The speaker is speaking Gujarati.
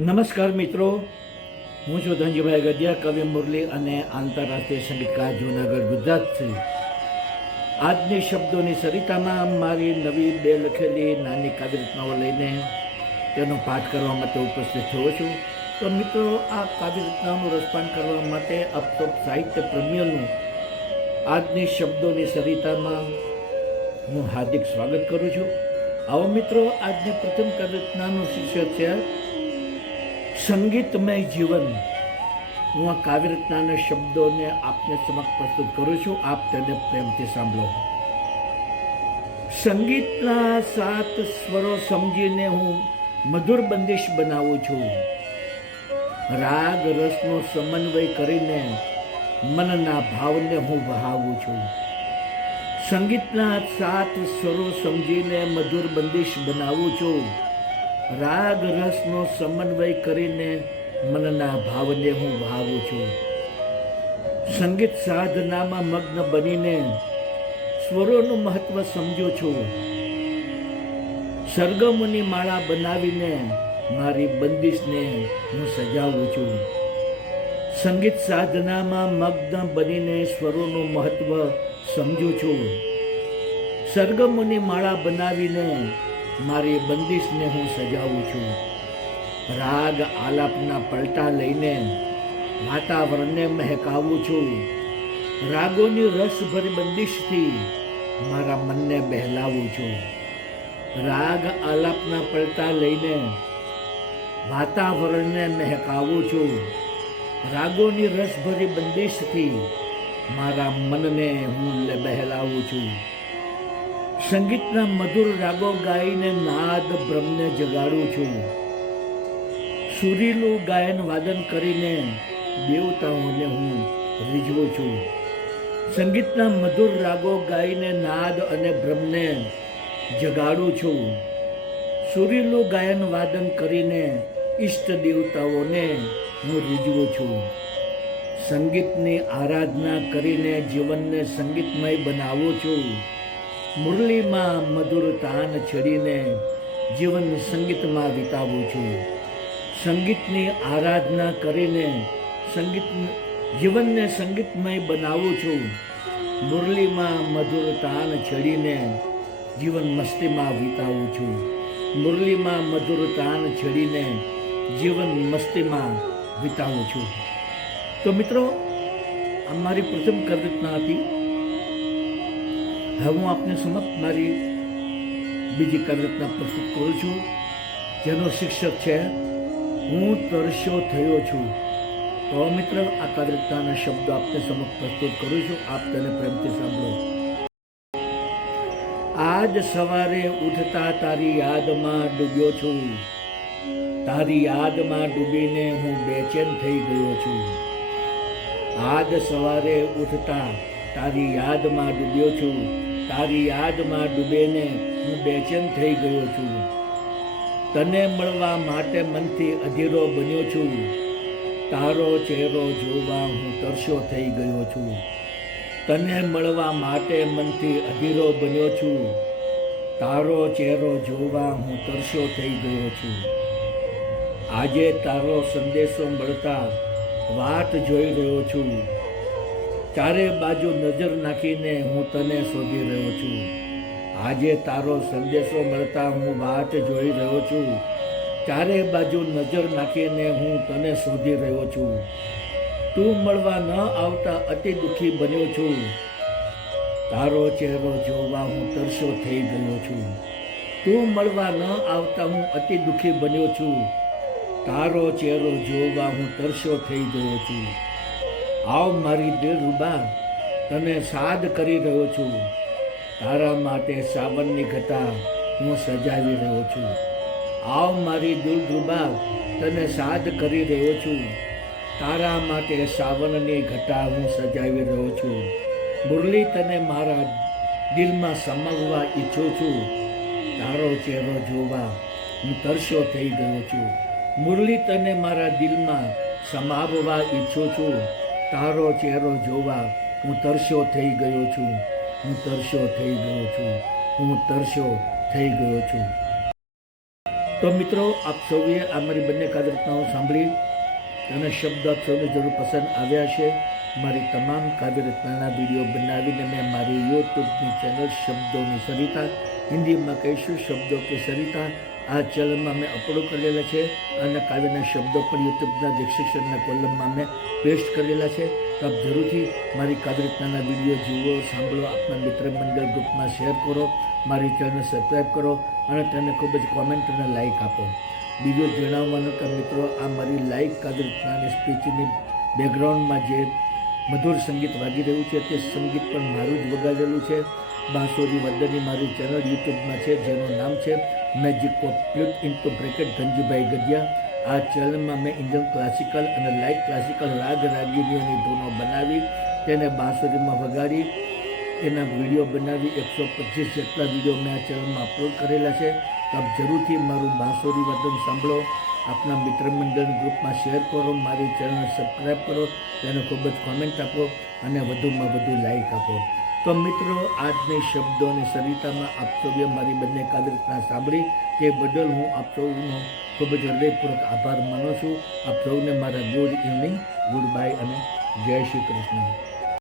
નમસ્કાર મિત્રો, હું છું ધનજીભાઈ ગઢિયા, કવિ મુરલી અને આંતરરાષ્ટ્રીય સંગીતકાર જૂનાગઢ ગુજરાતથી. આજની શબ્દોની સરિતામાં મારી નવી બે લખેલી નાની કાવ્ય રચનાઓ લઈને તેનો પાઠ કરવા માટે ઉપસ્થિત થયો છું. તો મિત્રો, આ કાવ્ય રચનાઓનું રસપાન કરવા માટે આપ સૌ સાહિત્ય પ્રેમીઓનું આજની શબ્દોની સરિતામાં હું હાર્દિક સ્વાગત કરું છું. આવો મિત્રો, આજની પ્રથમ કાવ્ય રચનાનું શીર્ષક છે સંગીતમય જીવન. હું આ કાવ્ય રચનાના શબ્દોને આપને સમક્ષ પ્રસ્તુત કરું છું. આપ તેને પ્રેમથી સાંભળો. સંગીતના 7 સ્વરો સમજીને હું મધુર બંદિશ બનાવું છું. રાગ રસનો સમન્વય કરીને મનના ભાવને હું વહાવું છું. સંગીતના 7 સ્વરો સમજીને મધુર બંદિશ બનાવું છું. રાગ રસનો સમન્વય કરીને મનના ભાવને હું વહાવું છું. સંગીત સાધનામાં મગ્ન બનીને સ્વરોનું મહત્વ સમજું છું. સરગમોની માળા બનાવીને મારી બંદિશને હું સજાવું છું. સંગીત સાધનામાં મગ્ન બનીને સ્વરોનું મહત્વ સમજું છું. સરગમોની માળા બનાવીને મારી બંદિશને હું સજાવું છું. રાગ આલાપના પલટા લઈને વાતાવરણને મહેકાવું છું. રાગોની રસભરી બંદિશથી મારા મનને બહેલાવું છું. રાગ આલાપના પલટા લઈને વાતાવરણને મહેકાવું છું. રાગોની રસભરી બંદિશથી મારા મનને હું બહેલાવું છું. સંગીતના મધુર રાગો ગાઈને નાદ બ્રહ્મને જગાડું છું. સુરીલું ગાયન વાદન કરીને દેવતાઓને હું રીઝવું છું. સંગીતના મધુર રાગો ગાઈને નાદ અને બ્રહ્મને જગાડું છું. સુરીલું ગાયન વાદન કરીને ઈષ્ટ દેવતાઓને હું રીઝવું છું. સંગીતની આરાધના કરીને જીવનને સંગીતમય બનાવું છું. મુરલીમાં મધુર તાન છડીને જીવન સંગીતમાં વિતાવું છું. સંગીતની આરાધના કરીને જીવનને સંગીતમય બનાવું છું. મુરલીમાં મધુર તાન છડીને જીવન મસ્તીમાં વિતાવું છું. મુરલીમાં મધુર તાન છડીને જીવન મસ્તીમાં વિતાવું છું. તો મિત્રો, આ મારી પ્રથમ કવિતા હતી. હવે હું આપને સમક્ષ મારી બીજી કવિતા પ્રસ્તુત કરું છું, જેનો શીર્ષક છે હું તરસ્યો થયો છું. તો મિત્ર, આ કવિતાના શબ્દો આપને સમક્ષ પ્રસ્તુત કરું છું. આપ તેને પ્રેમથી સાંભળો. આજ સવારે ઉઠતા તારી યાદમાં ડૂબ્યો છું. તારી યાદમાં ડૂબીને હું બેચેન થઈ ગયો છું. આજ સવારે ઉઠતા તારી યાદમાં ડૂબ્યો છું. તારી યાદમાં ડૂબીને હું બેચેન થઈ ગયો છું. તને મળવા માટે મનથી અધીરો બન્યો છું. તારો ચહેરો જોવા હું તરસ્યો થઈ ગયો છું. તને મળવા માટે મનથી અધીરો બન્યો છું. તારો ચહેરો જોવા હું તરસ્યો થઈ ગયો છું. આજે તારો સંદેશો મળતા વાટ જોઈ રહ્યો છું. ચારે બાજુ નજર નાખીને હું તને શોધી રહ્યો છું. આજે તારો સંદેશો મળતા હું વાટ જોઈ રહ્યો છું. ચારે બાજુ નજર નાખીને હું તને શોધી રહ્યો છું. તું મળવા ન આવતા અતિ દુઃખી બન્યો છું. તારો ચહેરો જોવા હું તરસ્યો થઈ ગયો છું. તું મળવા ન આવતા હું અતિ દુઃખી બન્યો છું. તારો ચહેરો જોવા હું તરસ્યો થઈ ગયો છું. આવ મારી દિલરુબા, તને સાદ કરી રહ્યો છું. તારા માટે સાવનની ઘટા હું સજાવી રહ્યો છું. આવ મારી દિલરુબા, તને સાદ કરી રહ્યો છું. તારા માટે સાવનની ઘટા હું સજાવી રહ્યો છું. મુરલી તને મારા દિલમાં સમાવવા ઈચ્છું છું. તારો ચહેરો જોવા હું તરસ્યો થઈ ગયો છું. મુરલી તને મારા દિલમાં સમાવવા ઈચ્છું છું. તારો ચહેરો જોવા હું તરસ્યો થઈ ગયો છું. હું તરસ્યો થઈ ગયો છું. હું તરસ્યો થઈ ગયો છું. તો મિત્રો, આપ સૌએ આ મારી બંને કાવ્ય રચનાઓ સાંભળી અને શબ્દ આપ સૌને જરૂર પસંદ આવ્યા છે. મારી તમામ કાવ્ય રચનાના વિડીયો બનાવીને મેં મારી યુટ્યુબની ચેનલ શબ્દોની સરિતા, હિન્દીમાં કહીશું શબ્દો કે સરિતા, આ ચેનલમાં મેં અપલોડ કરેલા છે અને કાવ્યના શબ્દો પણ યુટ્યુબના ડિસ્ક્રિપ્શનના કોલમમાં મેં પેસ્ટ કરેલા છે. તો આપ જરૂરથી મારી કાવ્ય રચનાના વિડીયો જુઓ, સાંભળો, આપના મિત્ર મંડળ ગ્રુપમાં શેર કરો, મારી ચેનલ સબસ્ક્રાઈબ કરો અને તેને ખૂબ જ કોમેન્ટ અને લાઇક આપો. બીજું જણાવવાનું કે મિત્રો, આ મારી લાઇવ કાવ્ય રચનાની સ્પીચની બેકગ્રાઉન્ડમાં જે મધુર સંગીત વાગી રહ્યું છે તે સંગીત પણ મારું જ વગાડેલું છે. બાંસુરી વદનની મારી ચેનલ યુટ્યુબમાં છે, જેનું નામ છે magic of flute into bracket Dhanjibhai Gadhiya. આ ચેનલમાં મેં ઇન્ડિયન ક્લાસિકલ અને લાઇટ ક્લાસિકલ રાગ રાગીનીઓની ધૂનો બનાવી તેને બાંસુરીમાં વગાડી તેના વિડીયો બનાવી 125 જેટલા વિડીયો મેં આ ચેનલમાં અપલોડ કરેલા છે. તો આપ જરૂરથી મારું બાંસુરી વદન સાંભળો, આપના મિત્ર મંડળ ગ્રુપમાં શેર કરો, મારી ચેનલ સબસ્ક્રાઈબ કરો, તેને ખૂબ જ કોમેન્ટ આપો અને વધુમાં વધુ લાઇક આપો. તો મિત્રો, આજની શબ્દોની સરિતામાં આપ સૌએ મારી બંને કાવ્ય રચના સાંભળી તે બદલ હું આપ સૌનો ખૂબ જ હૃદયપૂર્વક આભાર માનું છું. આપ સૌને મારા ગુડ ઇવનિંગ, ગુડ બાય અને જય શ્રી કૃષ્ણ.